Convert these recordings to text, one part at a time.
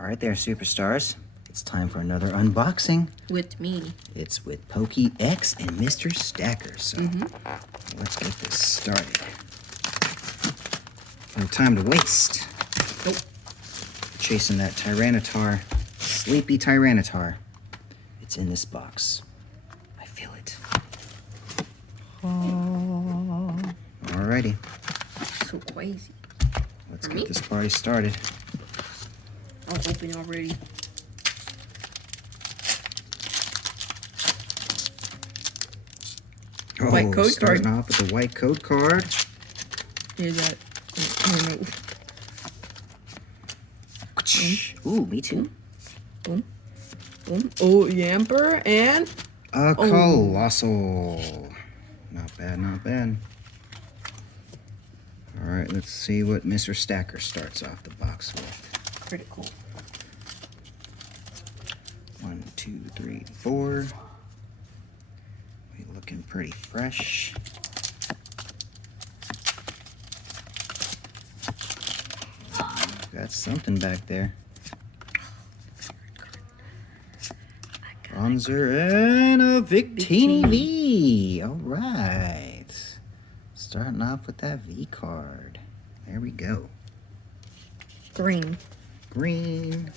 Alright there, superstars. It's time for another unboxing. With me. It's with Poke X and Mr. Stacker. So let's get this started. No time to waste. Nope. Chasing that Tyranitar, sleepy Tyranitar. It's in this box. I feel it. Alrighty. So crazy. Let's For get me? this party started. I'll open already. White code starting card. off with the white code card. Here's that. I don't know. Ooh, me too. Boom. Boom. Oh, Yamper and A Colossal. Not bad, not bad. Alright, let's see what Mr. Stacker starts off the box with. critical. 1, 2, 3, 4. We looking pretty fresh. Got something back there. Bronzer and a Victini V. Alright. Starting off with that V card. There we go. Green. Green.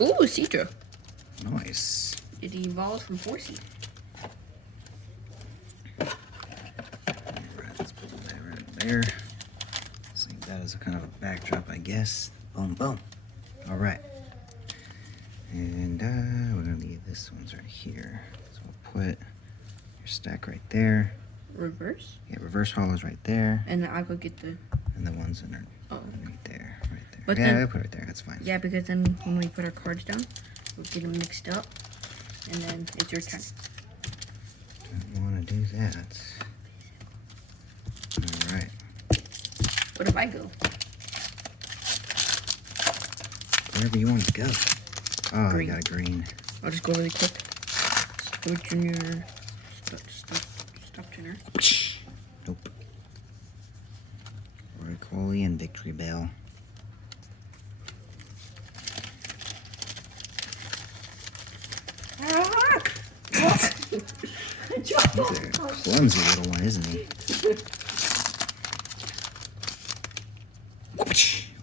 Ooh, Citra. Nice. It evolved from 4C. Alright, let's put that right there. Let's leave that as a kind of a backdrop, I guess. Boom, boom. Alright. And we're going to leave this one's right here. So we'll put your stack right there. Reverse. Yeah, reverse hollows right there. And then I go get the. And the ones in there. Oh. Right there. Right there. But yeah, then- I'll put it right there. That's fine. Yeah, because then when we put our cards down, we'll get them mixed up. And then it's your turn. Don't want to do that. Alright. What if I go? Wherever you want to go. Oh, Green. I got a green. I'll just go really quick. Stop Junior. Stop Junior. Nope. Roy Coley and Victory Bell. He's a clumsy little one, isn't he?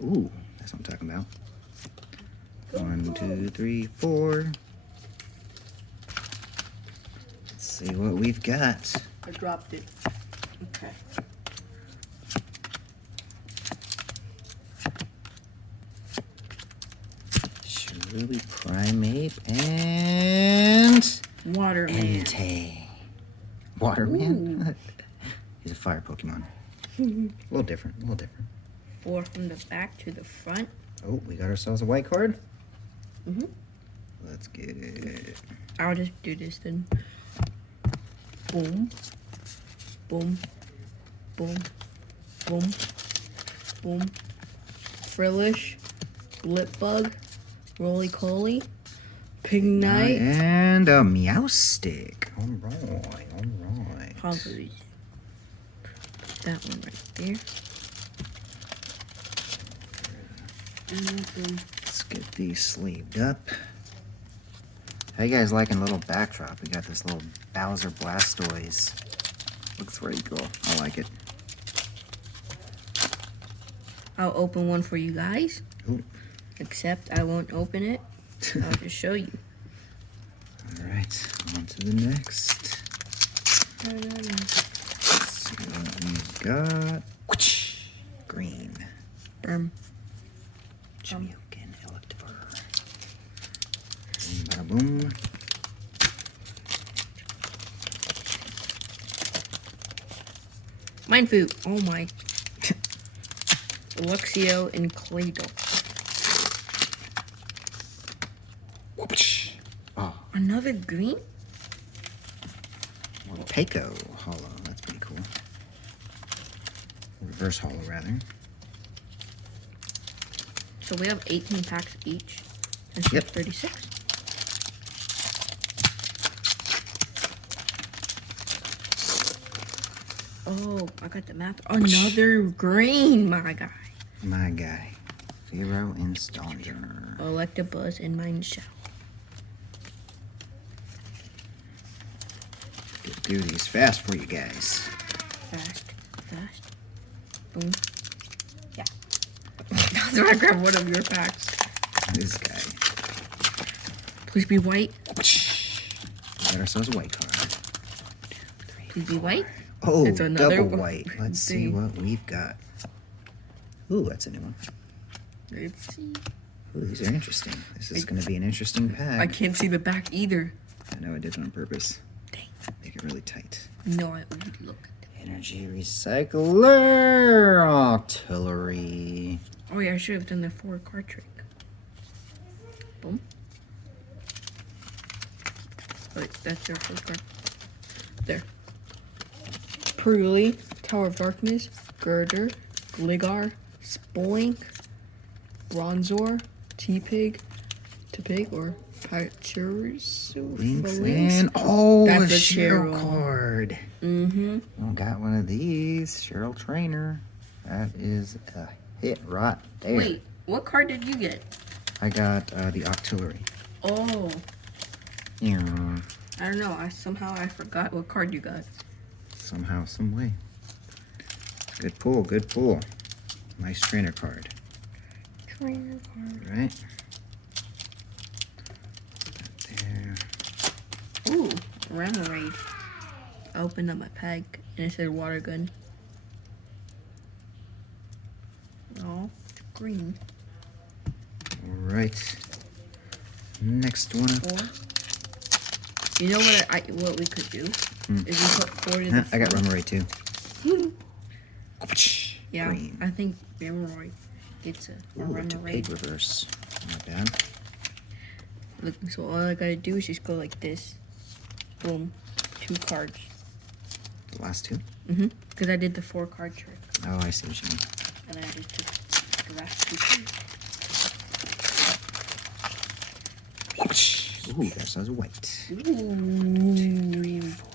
Ooh, that's what I'm talking about. 1, 2, 3, 4. Let's see what we've got. I dropped it. Okay. Shirley Primeape and Waterman. Entei. Waterman? He's a fire Pokemon. A little different, a little different. 4 from the back to the front. Oh, we got ourselves a white card. Mhm. Let's get it. I'll just do this then. Boom. Boom. Boom. Boom. Boom. Frillish. Blipbug. Roly-Coly. Pignite. And a Meowstic. Alright, alright. Probably that one right there. And Let's get these sleeved up. How you guys liking little backdrop? We got this little Bowser Blastoise. Looks pretty cool. I like it. I'll open one for you guys. Ooh. Except I won't open it. I'll just show you. Alright, on to the next. Let's see what we've got. Green. Boom. Chimuk and Electabuzz. Boom, bada boom. Mindfu. Oh my. Luxio and Claydol. Oh, Another green? Peiko Hollow. That's pretty cool. Reverse Hollow, rather. So we have 18 packs each. And she's Yep. 36. Oh, I got the map. Another green, my guy. My guy. Pharaoh and Stallion. Electabuzz and Mineshadow. Get through these fast for you guys. Fast. Boom. Yeah. So I grab one of your packs. This guy. Please be white. We got ourselves a white card. Please be white. Oh, It's another double one. white. Let's see Dang. what we've got. Ooh, that's a new one. Let's see. Ooh, these are interesting. This is going to be an interesting pack. I can't see the back either. I know I did it on purpose. Dang. Make it really tight. No, I would look. Energy recycler artillery. Oh yeah, I should have done the 4-card trick. Boom. Wait, that's your 4-card. There. Purley, Tower of Darkness, Girder, Gligar, Spoink, Bronzor, T-Pig, or And oh, That's a a Cheryl Cheryl. card. Mm-hmm. Oh, got one of these. Cheryl Trainer. That is a hit right there. Wait, what card did you get? I got the artillery. Oh, Yeah. I don't know. I forgot what card you got. Somehow, some way. Good pull, good pull. Nice trainer card. Trainer card. Right? There. Ooh, Remoraid. I opened up my pack and it said water gun. Oh, it's green. Alright. Next one up. 4. You know what we could do? Is we put 4 to the I got front. Remoraid too. Yeah, Green. I think Remoraid gets a Ooh, a Topic Remoraid. reverse. Not bad. Look, so all I gotta do is just go like this. Boom. 2 cards. The last two? Mm-hmm. Because I did the 4-card trick. Oh, I see what you mean. And I just took the last 2 cards. Ooh, that sounds white. Ooh. 2, 3, 4.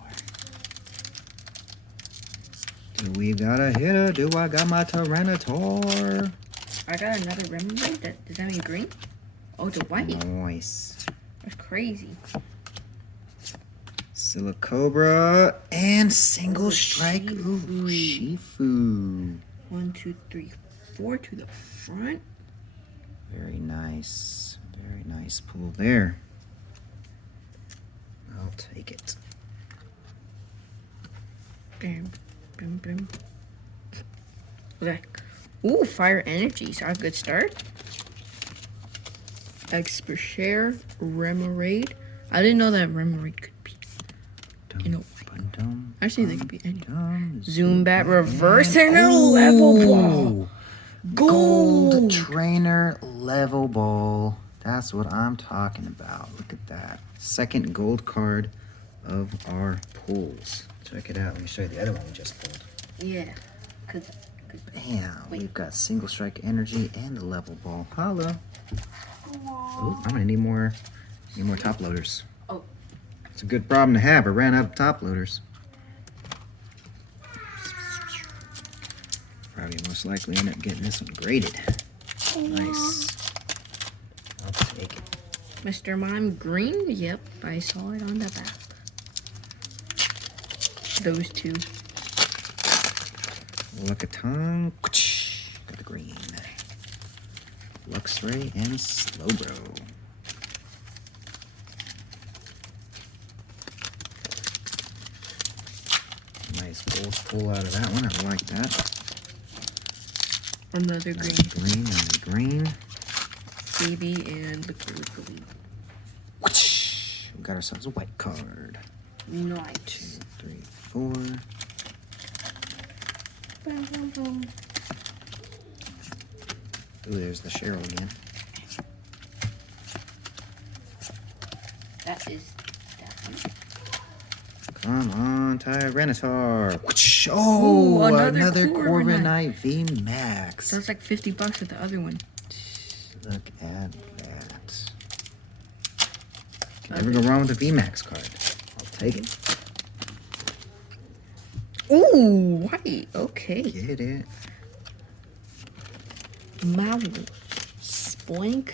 Do we got a hitter? Do I got my Tyranitar? I got another Remoraid. Does that mean green? Oh, it's a white. Nice. That's crazy. Silicobra and single Oh, strike. Ooh, Shifu. 1, 2, 3, 4 to the front. Very nice. Very nice pull there. I'll take it. Bam, bam, bam. Okay. Ooh, Fire Energy. So a good start. Expert Remoraid. I didn't know that Remoraid could be. You know, actually, they could be any. Zoombat reverse and a level ball. Gold trainer level ball. That's what I'm talking about. Look at that. Second gold card of our pulls. Check it out. Let me show you the other one we just pulled. Yeah. Cause Bam. We've got single strike energy and the level ball. Holla. Ooh, I'm gonna need more top loaders. Oh. It's a good problem to have. I ran out of top loaders. Probably most likely end up getting this one graded. Nice. I'll take it. Mr. Mime green. Yep, I saw it on the back. Those 2. Lickitung. Got the green. Luxray and Slowbro. Nice gold pull out of that one. I like that. Another green. Green and the green. Phoebe and Liquid. We got ourselves a white card. 2, Nice. 3, 4. Boom, boom, boom. Ooh, there's the Cheryl again. That is definitely. Come on, Tyranitar. Oh, Ooh, another Corviknight. Corviknight VMAX. So it's like $50 with the other one. Look at that. Can never go wrong with a VMAX card. I'll take it. Ooh, white. Okay. Get it. Maui. Spoink,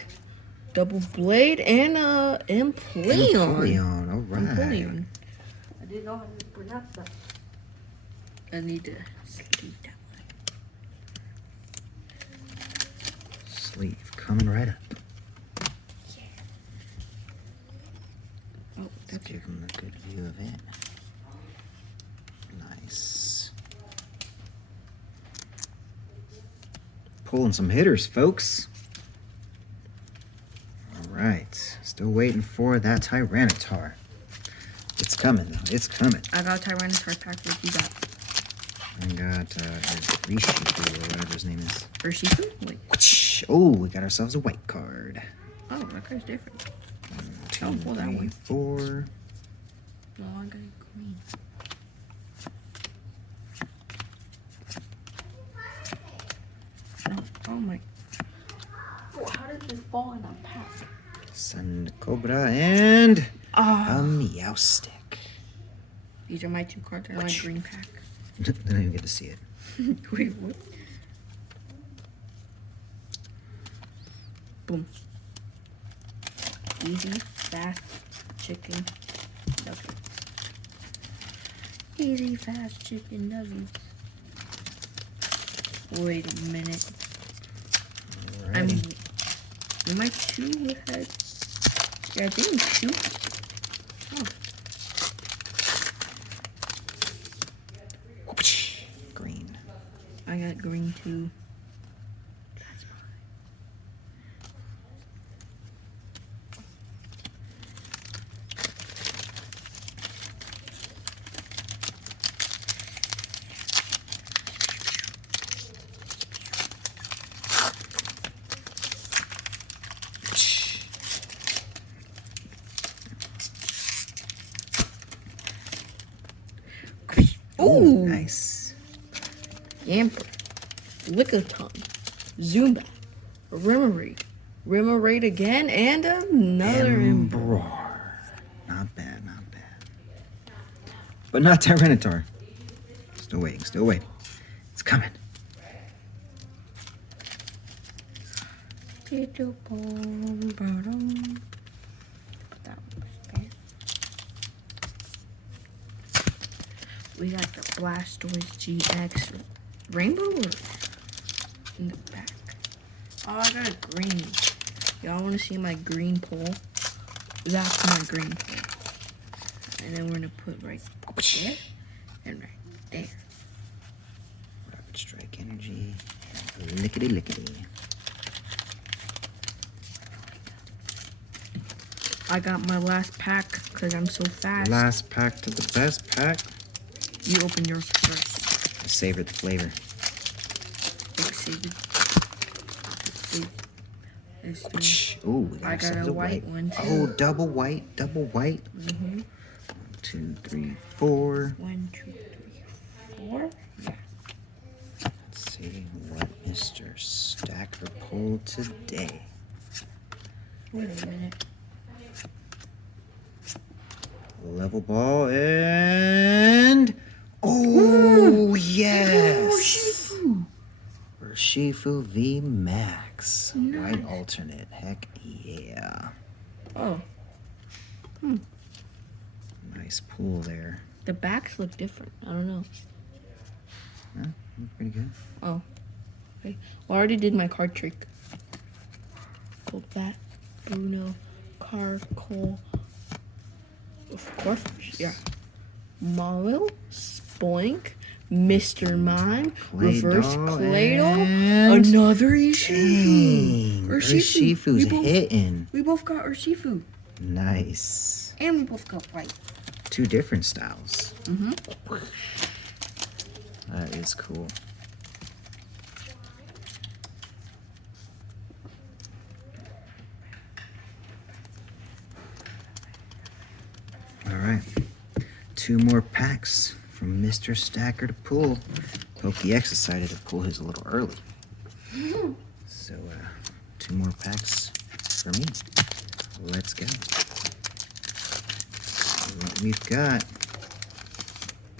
Double Blade, and Empoleon. Empoleon, all right. Empoleon. I didn't know how to pronounce that. I need to sleep that way. Sleeve coming right up. Oh, Let's that's give them a good view of it. Nice. Pulling some hitters, folks. All right. Still waiting for that Tyranitar. It's coming, though. It's coming. I got Tyranitar pack. What you got? I got Rishifu, or whatever his name is. Urshifu? Wait. Oh, we got ourselves a white card. Oh, that card's different. 1, 2, Don't pull that 3, one. 4. No, I got green. Oh my. Oh, how did this fall in a pack? Sun Cobra and a Ah. Meowstic. These are my 2 cards in my green pack. They don't even get to see it. Wait, what? Boom. Easy, fast, chicken nuggets. Easy, fast chicken nuggets. Wait a minute. Alrighty. Am I 2 ahead? Yeah, I think I'm 2. Oh. Green. I got green too. That's mine. Ooh, Nice. Yamper, Lickitung, Zubat, Remoraid again, and another Ember. Embrar. Not bad, not bad. But not Tyranitar. Still waiting, still waiting. It's coming. Put that one there. We got the Blastoise GX Rainbow or in the back. Oh, I got a green. Y'all want to see my green pole? That's my green pole. And then we're gonna put right there and right there. Rapid Strike Energy. Lickety lickety. I got my last pack because I'm so fast. Last pack to the best pack. You open yours first. I savored the flavor. Excited. Oh, we got I got ourselves a white one, too. Oh, double white, double white. 1, 2, 3, 4. 1, 2, 3, 4. Yeah. Let's see what Mr. Stacker pulled today. Wait a minute. Level ball and oh yes, Urshifu V Max white alternate. Heck yeah! Oh, Nice pull there. the backs look different. I don't know. Huh? Pretty good. Oh, okay. Well, I already did my card trick. Golbat, Bruno, Carkol. Of course, yeah. Marvel, Spoink, Mr. Mime, Reverse Claydol, and another Urshifu. dang, Urshifu's We both- hitting. We both got Urshifu. Nice. And we both got white. 2 different styles. Mm-hmm. That is cool. All right, 2 more packs from Mr. Stacker to pull. PokéX decided to pull his a little early. So, 2 more packs for me. Let's go. What we've got.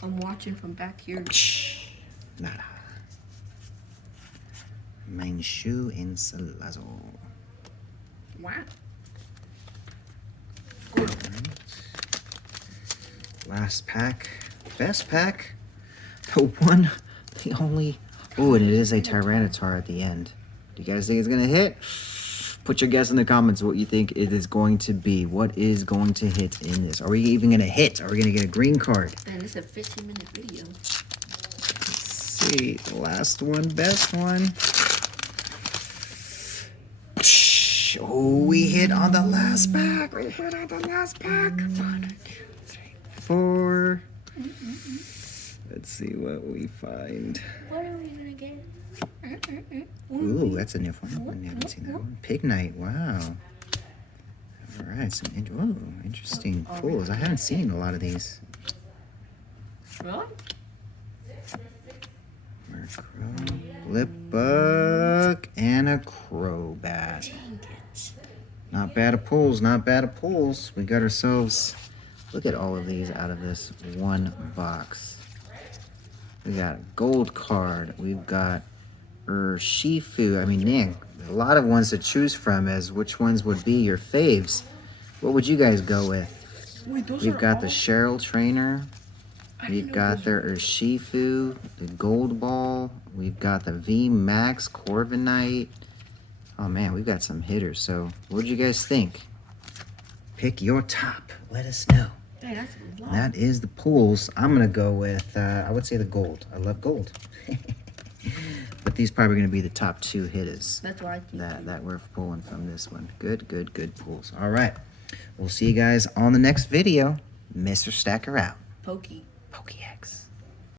I'm watching from back here. Nada. Minshew and Salazzle. Wow. Alright. Last pack. Best pack. The one, the only. Oh, and it is a Tyranitar at the end. Do you guys think it's gonna hit? Put your guess in the comments what you think it is going to be. What is going to hit in this? Are we even gonna hit? Are we gonna get a green card? Man, this is a 15-minute video. Let's see. The last one, best one. Oh, we hit on the last pack. We hit on the last pack. 1, 2, 3, 4. Let's see what we find. What are we gonna get? Ooh, that's a new one. I haven't seen that one. Pignite. Wow. All right. Some interesting pulls. I haven't seen a lot of these. Really? Murkrow, Lipbug, and a Crobat. Dang it. Not bad of pulls. Not bad of pulls. We got ourselves. Look at all of these out of this one box. We got a gold card. We've got Urshifu. I mean, man, a lot of ones to choose from as which ones would be your faves. What would you guys go with? Wait, those We've are got all... the Cheryl Trainer. We've got their Urshifu, the Gold Ball. We've got the V Max Corviknight. Oh man, we've got some hitters. So, what did you guys think? Pick your top. Let us know. Hey, that's a lot. That is the pools. I'm gonna go with I would say the gold. I love gold. But these probably gonna be the top 2 hitters That's what I think. that we're pulling from this one. Good pulls. All right. We'll see you guys on the next video. Mr. Stacker out. Pokey. PokeX.